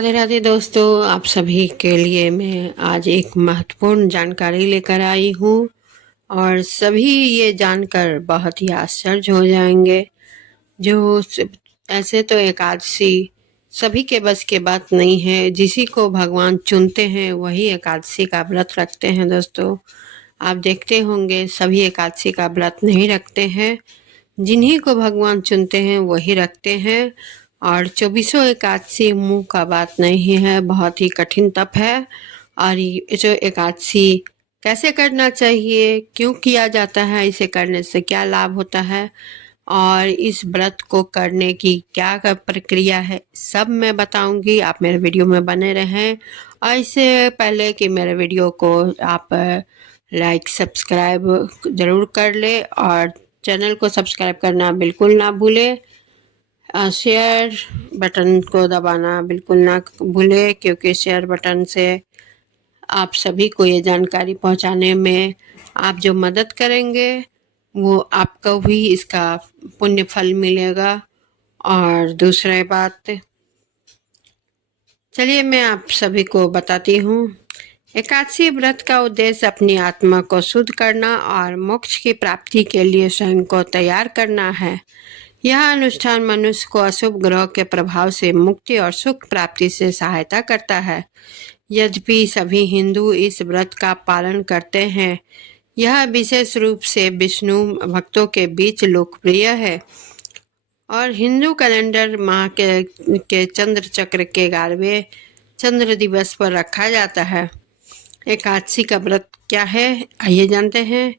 राधे राधे दोस्तों, आप सभी के लिए मैं आज एक महत्वपूर्ण जानकारी लेकर आई हूँ और सभी ये जानकर बहुत ही आश्चर्य हो जाएंगे। ऐसे तो एकादशी सभी के बस के बात नहीं है। जिसी को भगवान चुनते हैं वही एकादशी का व्रत रखते हैं। दोस्तों, आप देखते होंगे सभी एकादशी का व्रत नहीं रखते हैं। जिन्हीं को भगवान चुनते हैं वही रखते हैं। और 24 एकादशी मुंह का बात नहीं है, बहुत ही कठिन तप है। और ये जो एकादशी कैसे करना चाहिए, क्यों किया जाता है, इसे करने से क्या लाभ होता है और इस व्रत को करने की क्या प्रक्रिया है, सब मैं बताऊंगी। आप मेरे वीडियो में बने रहें। और इससे पहले कि मेरे वीडियो को आप लाइक सब्सक्राइब ज़रूर कर ले और चैनल को सब्सक्राइब करना बिल्कुल ना भूले। शेयर बटन को दबाना बिल्कुल ना भूले, क्योंकि शेयर बटन से आप सभी को ये जानकारी पहुंचाने में आप जो मदद करेंगे वो आपको भी इसका पुण्य फल मिलेगा। और दूसरी बात, चलिए मैं आप सभी को बताती हूँ। एकादशी व्रत का उद्देश्य अपनी आत्मा को शुद्ध करना और मोक्ष की प्राप्ति के लिए स्वयं को तैयार करना है। यह अनुष्ठान मनुष्य को अशुभ ग्रह के प्रभाव से मुक्ति और सुख प्राप्ति से सहायता करता है। यद्यपि सभी हिंदू इस व्रत का पालन करते हैं, यह विशेष रूप से विष्णु भक्तों के बीच लोकप्रिय है और हिंदू कैलेंडर माह के चंद्र चक्र के 11वें चंद्र दिवस पर रखा जाता है। एकादशी का व्रत क्या है, आइए जानते हैं।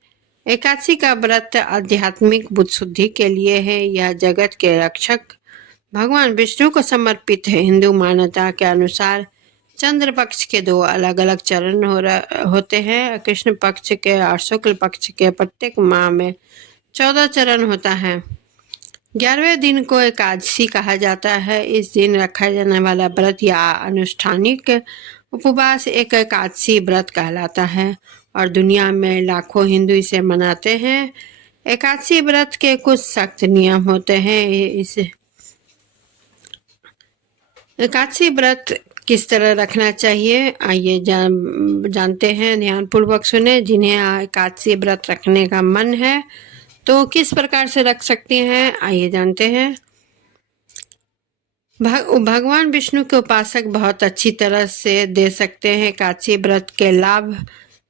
एकादशी का व्रत आध्यात्मिक बुद्ध शुद्धि के लिए है। यह जगत के रक्षक भगवान विष्णु को समर्पित है। हिंदू मान्यता के अनुसार चंद्र पक्ष के 2 अलग अलग चरण होते हैं। कृष्ण पक्ष के और शुक्ल पक्ष के प्रत्येक माह में 14 चरण होता है। 11वें दिन को एकादशी कहा जाता है। इस दिन रखा जाने वाला व्रत या अनुष्ठानिक उपवास एक एकादशी व्रत कहलाता है और दुनिया में लाखों हिंदू इसे मनाते हैं। एकादशी व्रत के कुछ सख्त नियम होते हैं। इस एकादशी व्रत किस तरह रखना चाहिए, आइए जानते हैं। ध्यानपूर्वक सुने। जिन्हें एकादशी व्रत रखने का मन है तो किस प्रकार से रख सकते हैं, आइए जानते हैं। भगवान विष्णु के उपासक बहुत अच्छी तरह से दे सकते हैं एकादशी व्रत के लाभ।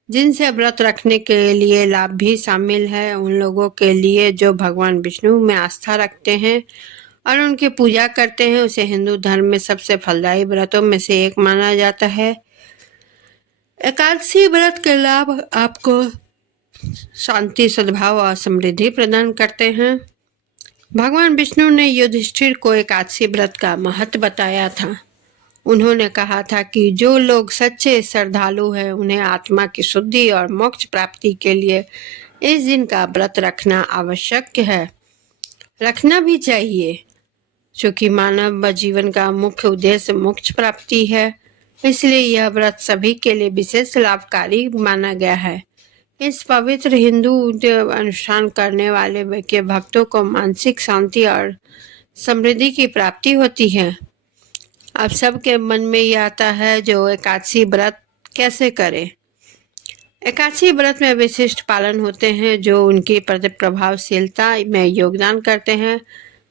जिनसे व्रत रखने के लिए लाभ भी शामिल है उन लोगों के लिए जो भगवान विष्णु में आस्था रखते हैं और उनकी पूजा करते हैं। उसे हिंदू धर्म में सबसे फलदायी व्रतों में से एक माना जाता है। एकादशी व्रत के लाभ आपको शांति, सद्भाव और समृद्धि प्रदान करते हैं। भगवान विष्णु ने युधिष्ठिर को एकादशी व्रत का महत्व बताया था। उन्होंने कहा था कि जो लोग सच्चे श्रद्धालु हैं उन्हें आत्मा की शुद्धि और मोक्ष प्राप्ति के लिए इस दिन का व्रत रखना आवश्यक है, रखना भी चाहिए, क्योंकि मानव जीवन का मुख्य उद्देश्य मोक्ष प्राप्ति है। इसलिए यह व्रत सभी के लिए विशेष लाभकारी माना गया है। इस पवित्र हिंदू अनुष्ठान करने वाले के भक्तों को मानसिक शांति और समृद्धि की प्राप्ति होती है। अब सबके मन में ये आता है जो एकादशी व्रत कैसे करें। एकादशी व्रत में विशिष्ट पालन होते हैं जो उनकी प्रभावशीलता में योगदान करते हैं।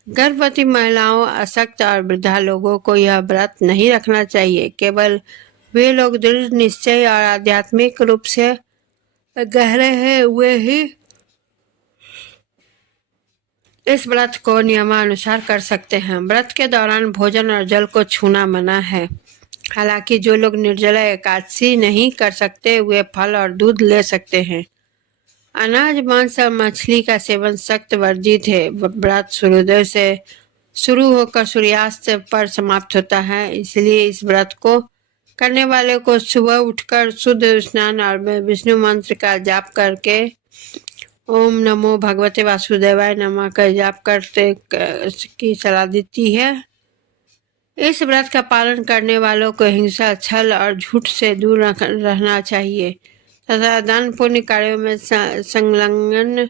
गर्भवती महिलाओं, अशक्त और वृद्धा लोगों को यह व्रत नहीं रखना चाहिए। केवल वे लोग दृढ़ निश्चय और आध्यात्मिक रूप से गहरे हैं वे ही इस व्रत को नियमानुसार कर सकते हैं। व्रत के दौरान भोजन और जल को छूना मना है। हालांकि जो लोग निर्जला एकादशी नहीं कर सकते वे फल और दूध ले सकते हैं। अनाज, मांस और मछली का सेवन सख्त वर्जित है। व्रत सूर्योदय से शुरू होकर सूर्यास्त पर समाप्त होता है। इसलिए इस व्रत को करने वाले को सुबह उठकर शुद्ध स्नान और विष्णु मंत्र का जाप करके ओम नमो भगवते वासुदेवाय नमः का जाप करते की सलाह देती है। इस व्रत का पालन करने वालों को हिंसा, छल और झूठ से दूर रहना चाहिए तथा दान पुण्य कार्यों में संलग्न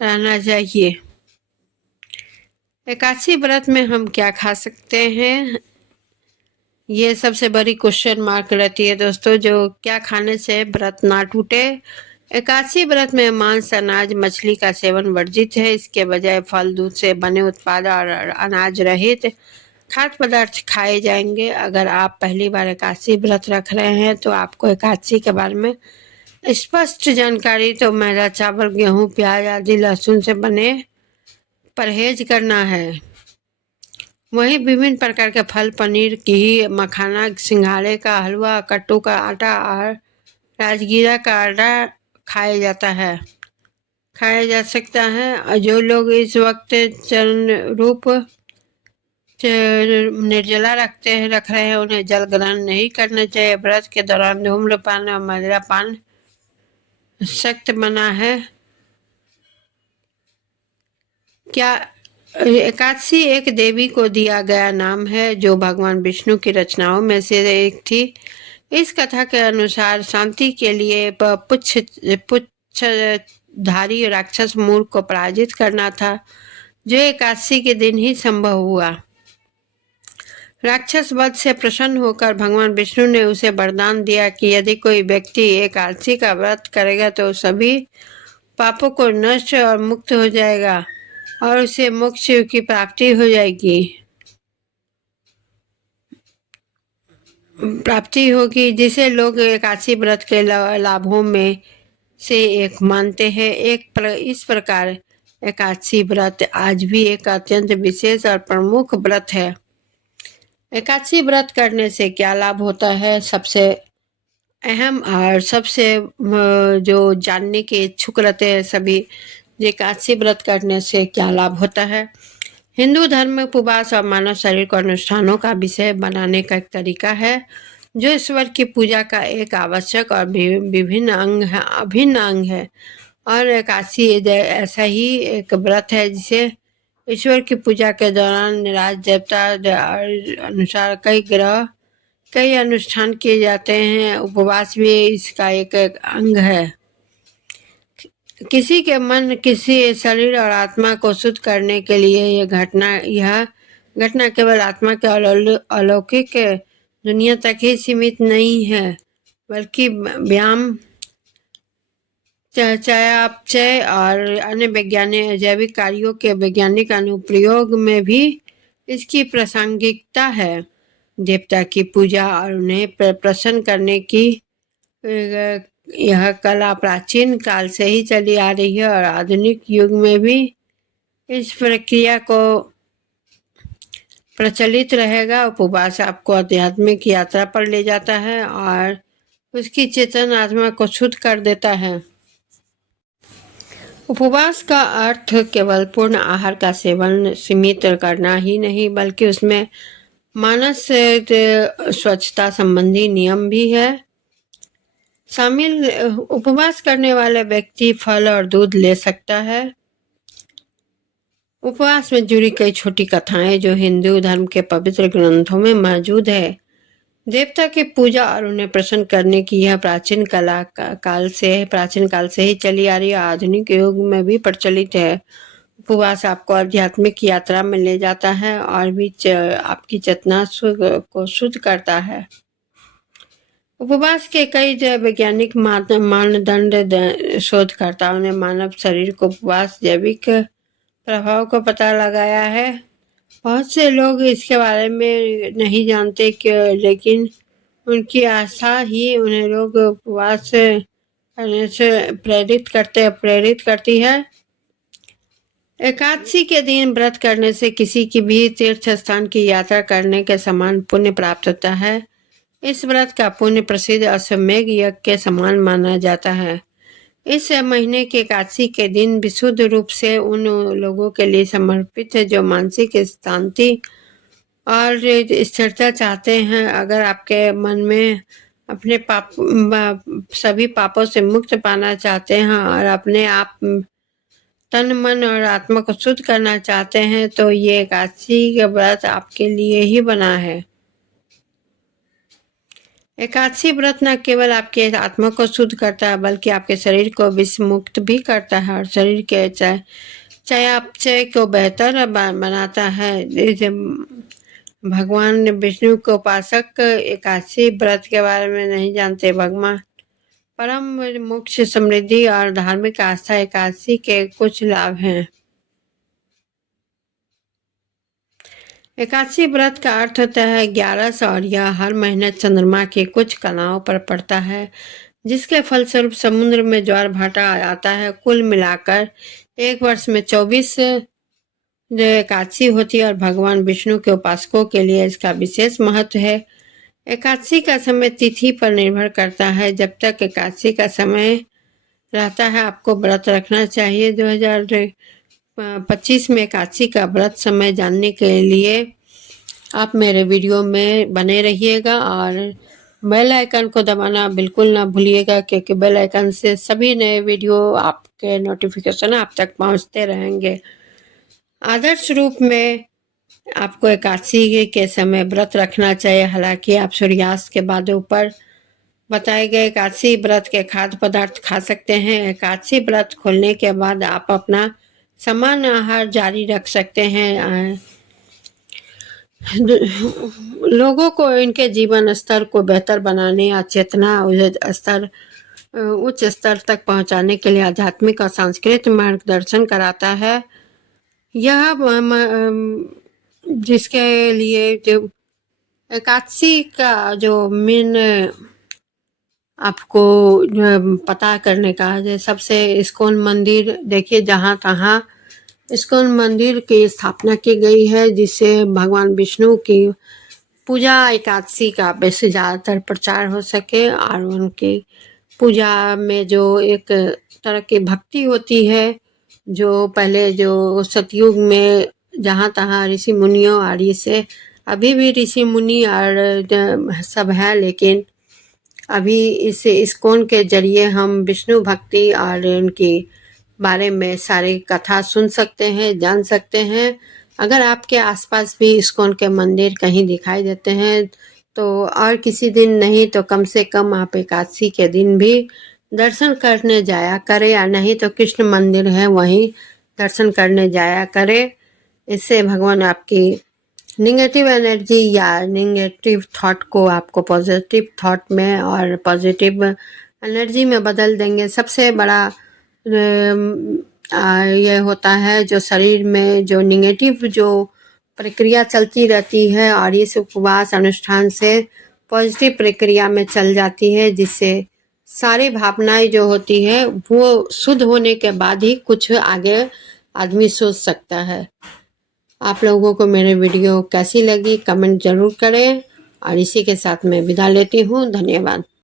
रहना चाहिए। एकादशी व्रत में हम क्या खा सकते हैं, ये सबसे बड़ी क्वेश्चन मार्क रहती है दोस्तों, जो क्या खाने से व्रत ना टूटे। एकादशी व्रत में मांस, अनाज, मछली का सेवन वर्जित है। इसके बजाय फल, दूध से बने उत्पाद और अनाज रहित खाद्य पदार्थ खाए जाएंगे। अगर आप पहली बार एकादशी व्रत रख रहे हैं तो आपको एकादशी के बारे में स्पष्ट जानकारी तो मैदा, चावल, गेहूं, प्याज आदि लहसुन से बने परहेज करना है। वहीं विभिन्न प्रकार के फल, पनीर, घी, मखाना, सिंघाड़े का हलवा, कट्टू का आटा और राजगीरा का आटा खाया जा सकता है। और जो लोग इस वक्त चरण रूप निर्जला रख रहे हैं उन्हें जल ग्रहण नहीं करना चाहिए। व्रत के दौरान धूम्रपान और मदिरापान सख्त मना है। क्या एकादशी एक देवी को दिया गया नाम है जो भगवान विष्णु की रचनाओं में से एक थी। इस कथा के अनुसार शांति के लिए पुच्छधारी राक्षस मूर्ख को पराजित करना था, जो एकादशी के दिन ही संभव हुआ। राक्षस वध से प्रसन्न होकर भगवान विष्णु ने उसे वरदान दिया कि यदि कोई व्यक्ति एकादशी का व्रत करेगा तो सभी पापों को नष्ट और मुक्त हो जाएगा और उसे मोक्ष की प्राप्ति हो जाएगी, जिसे लोग एकादशी व्रत के लाभों में से एक मानते हैं। इस प्रकार एकादशी व्रत आज भी एक अत्यंत विशेष और प्रमुख व्रत है। एकादशी व्रत करने से क्या लाभ होता है? सबसे अहम और सबसे जो जानने के इच्छुक रहते हैं सभी, एकादशी व्रत करने से क्या लाभ होता है। हिंदू धर्म में उपवास और मानव शरीर को अनुष्ठानों का विषय बनाने का एक तरीका है जो ईश्वर की पूजा का एक आवश्यक और अभिन्न अंग है। और एकादशी ऐसा ही एक व्रत है जिसे ईश्वर की पूजा के दौरान राज देवता अनुसार कई अनुष्ठान किए जाते हैं। उपवास भी इसका एक अंग है। किसी के मन, किसी शरीर और आत्मा को शुद्ध करने के लिए यह घटना केवल आत्मा के अलौकिक दुनिया तक ही सीमित नहीं है, बल्कि व्यायाम, चयापचय और अन्य जैविक कार्यों के वैज्ञानिक अनुप्रयोग में भी इसकी प्रासंगिकता है। देवता की पूजा और उन्हें प्रसन्न करने की यह कला प्राचीन काल से ही चली आ रही है और आधुनिक युग में भी इस प्रक्रिया को प्रचलित रहेगा। उपवास आपको आध्यात्मिक यात्रा पर ले जाता है और उसकी चेतन आत्मा को शुद्ध कर देता है। उपवास का अर्थ केवल पूर्ण आहार का सेवन सीमित करना ही नहीं, बल्कि उसमें मानस स्वच्छता संबंधी नियम भी है शामिल। उपवास करने वाला व्यक्ति फल और दूध ले सकता है। उपवास में जुड़ी कई छोटी कथाएं जो हिंदू धर्म के पवित्र ग्रंथों में मौजूद है। देवता की पूजा और उन्हें प्रसन्न करने की यह प्राचीन काल से ही चली आ रही है, आधुनिक युग में भी प्रचलित है। उपवास आपको आध्यात्मिक यात्रा में ले जाता है और भी आपकी चेतना को शुद्ध करता है। उपवास के कई वैज्ञानिक मानदंड शोधकर्ताओं ने मानव शरीर को उपवास जैविक प्रभाव को पता लगाया है। बहुत से लोग इसके बारे में नहीं जानते लेकिन उनकी आस्था ही उन्हें लोग उपवास करने से प्रेरित करती है। एकादशी के दिन व्रत करने से किसी की भी तीर्थ स्थान की यात्रा करने के समान पुण्य प्राप्त होता है। इस व्रत का पुण्य प्रसिद्ध अश्वमेध यज्ञ के समान माना जाता है। इस महीने के एकादशी के दिन विशुद्ध रूप से उन लोगों के लिए समर्पित है जो मानसिक शांति और स्थिरता चाहते हैं। अगर आपके मन में अपने सभी पापों से मुक्त पाना चाहते हैं और अपने आप तन, मन और आत्मा को शुद्ध करना चाहते हैं तो ये एकादशी का व्रत आपके लिए ही बना है। एकादशी व्रत न केवल आपके आत्मा को शुद्ध करता है बल्कि आपके शरीर को विष मुक्त भी करता है और शरीर के चयापचय को बेहतर बनाता है। भगवान विष्णु के उपासक एकादशी व्रत के बारे में नहीं जानते। भगवान परम मोक्ष, समृद्धि और धार्मिक आस्था एकादशी के कुछ लाभ हैं। एकादशी व्रत का अर्थ होता है 11 और यह हर महीने चंद्रमा के कुछ कलाओं पर पड़ता है, जिसके फलस्वरूप समुद्र में ज्वार भाटा आता है। कुल मिलाकर एक वर्ष में 24 जो एकादशी होती है और भगवान विष्णु के उपासकों के लिए इसका विशेष महत्व है। एकादशी का समय तिथि पर निर्भर करता है। जब तक एकादशी का समय रहता है आपको व्रत रखना चाहिए। 2025 में एकादशी का व्रत समय जानने के लिए आप मेरे वीडियो में बने रहिएगा और बेल आइकन को दबाना बिल्कुल ना भूलिएगा, क्योंकि बेल आइकन से सभी नए वीडियो आपके नोटिफिकेशन आप तक पहुंचते रहेंगे। आदर्श रूप में आपको एकादशी के समय व्रत रखना चाहिए। हालांकि आप सूर्यास्त के बाद ऊपर बताए गए एकादशी व्रत के खाद्य पदार्थ खा सकते हैं। एकादशी व्रत खोलने के बाद आप अपना सामान्य आहार जारी रख सकते हैं। लोगों को इनके जीवन स्तर को बेहतर बनाने और चेतना उच्च स्तर तक पहुंचाने के लिए आध्यात्मिक और सांस्कृतिक मार्गदर्शन कराता है। यह जिसके लिए जो एकादशी का जो मेन आपको पता करने का है, सबसे इस्कॉन मंदिर देखिए, जहाँ तहाँ इस्कॉन मंदिर की स्थापना की गई है, जिससे भगवान विष्णु की पूजा एकादशी का वैसे ज़्यादातर प्रचार हो सके और उनकी पूजा में जो एक तरह की भक्ति होती है, जो पहले जो सतयुग में जहाँ तहाँ ऋषि मुनियों और से अभी भी ऋषि मुनि और सब है, लेकिन अभी इस इस्कॉन के जरिए हम विष्णु भक्ति और उनकी बारे में सारी कथा सुन सकते हैं, जान सकते हैं। अगर आपके आसपास भी इस्कॉन के मंदिर कहीं दिखाई देते हैं तो और किसी दिन नहीं तो कम से कम आप एकादशी के दिन भी दर्शन करने जाया करें, या नहीं तो कृष्ण मंदिर है वहीं दर्शन करने जाया करें। इससे भगवान आपकी निगेटिव एनर्जी या निगेटिव थॉट को आपको पॉजिटिव थॉट में और पॉजिटिव एनर्जी में बदल देंगे। सबसे बड़ा ये होता है जो शरीर में जो निगेटिव जो प्रक्रिया चलती रहती है और इस उपवास अनुष्ठान से पॉजिटिव प्रक्रिया में चल जाती है, जिससे सारी भावनाएं जो होती है वो शुद्ध होने के बाद ही कुछ आगे आदमी सोच सकता है। आप लोगों को मेरे वीडियो कैसी लगी कमेंट ज़रूर करें और इसी के साथ मैं विदा लेती हूँ। धन्यवाद।